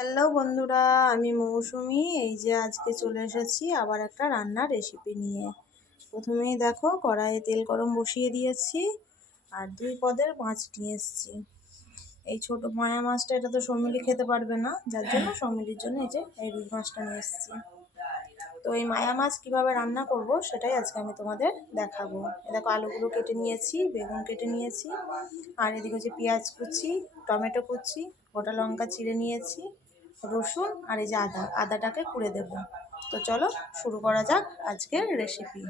Hello বন্ধুরা, আমি মৌসুমি। এই যে আজকে চলে এসেছি আবার একটা রান্নার রেসিপি নিয়ে। প্রথমেই দেখো, কড়াইয়ে তেল গরম বসিয়ে দিয়েছি আর দুই পদের মাছ নিয়ে এসেছি। এই ছোট মায়া মাছটা, এটা তো সমিলি খেতে পারবে না, যার জন্য সমিলির জন্য এই যে এই রুই মাছটা নিয়ে এসেছি। তো এই মায়া মাছ কীভাবে রান্না করব, সেটাই আজকে আমি তোমাদের দেখাবো। দেখো, আলুগুলো কেটে নিয়েছি, বেগুন কেটে নিয়েছি, আর এদিকে হচ্ছে পেঁয়াজ কুচি, টমেটো কুচি, গোটা লঙ্কা চিড়ে নিয়েছি রসুন আর এই যে আদা, আদাটাকে কুড়ে দেব। তো চলো শুরু করা যাক আজকের রেসিপি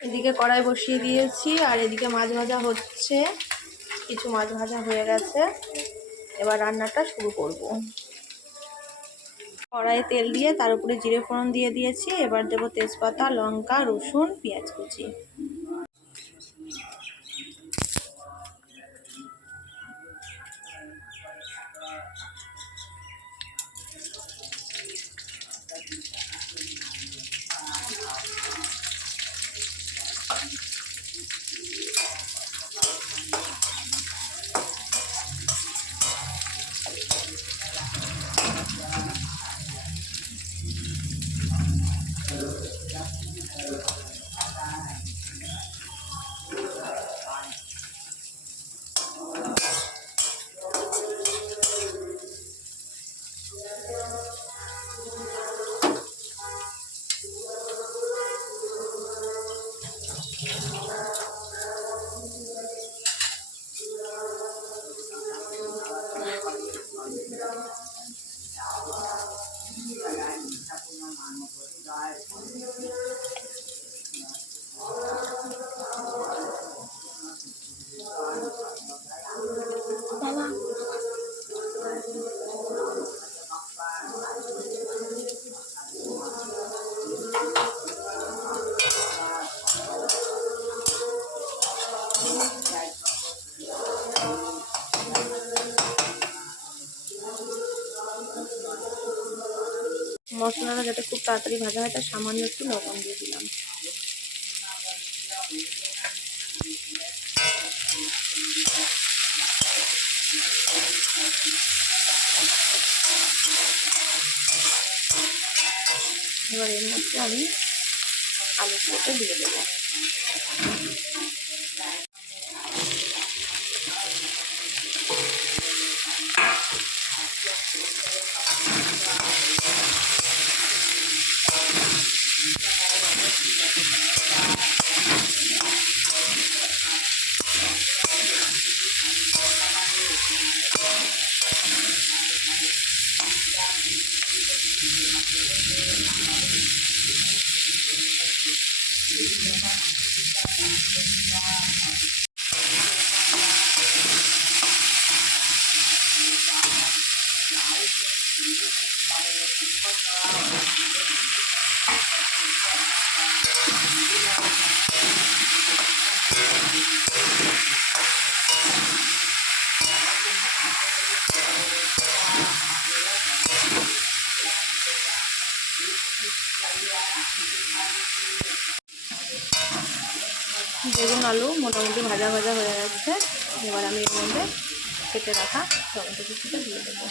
এদিকে কড়াই বসিয়ে দিয়েছি আর এদিকে মাছ ভাজা হচ্ছে। কিছু মাছ ভাজা হয়ে গেছে। এবার রান্নাটা শুরু করব। কড়াইয়ে তেল দিয়ে তার উপরে জিরে ফোড়ন দিয়ে দিয়েছি। এবার দেবো তেজপাতা, লঙ্কা, রসুন, পেঁয়াজ কুচি। মশলাটা যাতে খুব তাড়াতাড়ি ভাজা হয়, তার সামান্য একটু লবণ দিয়ে দিলাম। এবার এর মধ্যে আমি আলুগুলোকে দিয়ে দেবো। বেগুন আলু মোটামুটি ভাজা ভাজা হয়ে গেছে। এবার আমি এর মধ্যে কেটে রাখা টমেটো কিছুটা দিয়ে দেবো।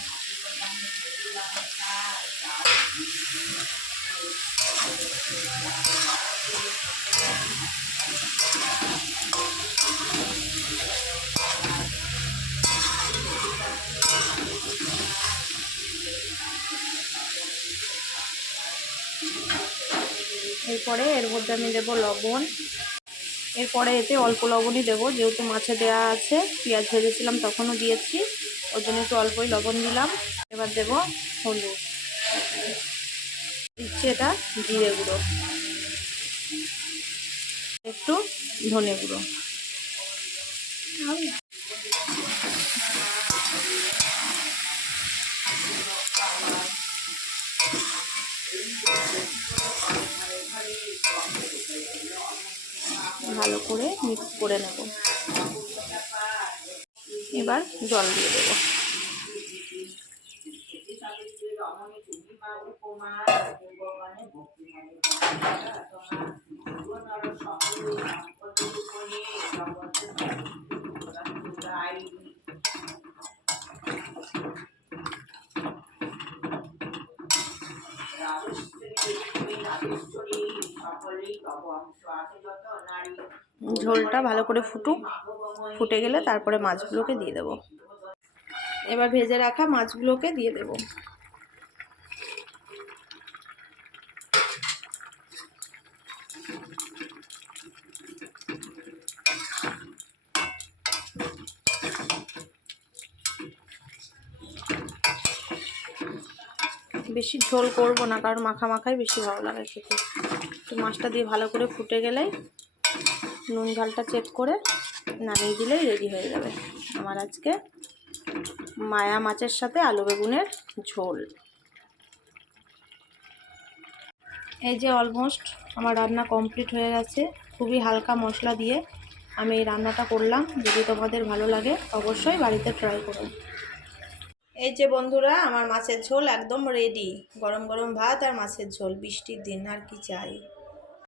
এরপরে এর মধ্যে আমি দেবো লবণ। এরপরে এতে অল্প লবণই দেবো। যেহেতু মাছে দেওয়া আছে, পেঁয়াজ ভেজেছিলাম তখনও দিয়েছি। ওর জন্য একটু অল্পই লবণ দিলাম। এবার দেবো হলুদ। দিচ্ছি এটা জিরে গুঁড়ো। একটু ধনে গুঁড়ো। ভালো করে মিক্স করে নেব। এবার জল দিয়ে দেবো। ঝোলটা ভালো করে ফুটুক। ফুটে গেলে তারপরে মাছগুলোকে দিয়ে দেবো। এবার ভেজে রাখা মাছগুলোকে দিয়ে দেবো। বেশি ঝোল করব না, কারণ মাখা মাখাই বেশি ভালো লাগে খেতে। তো মাছটা দিয়ে ভালো করে ফুটে গেলেই নুন ঝালটা চেক করে নামিয়ে দিলেই রেডি হয়ে যাবে আমার আজকে মায়া মাছের সাথে আলু বেগুনের ঝোল। এই যে অলমোস্ট আমার রান্না কমপ্লিট হয়ে গেছে, খুবই হালকা মশলা দিয়ে আমি এই রান্নাটা করলাম। যদি তোমাদের ভালো লাগে অবশ্যই বাড়িতে ট্রাই করো। এই যে বন্ধুরা, আমার মাছের ঝোল একদম রেডি গরম গরম ভাত আর মাছের ঝোল, বৃষ্টির দিন, আর কি চাই?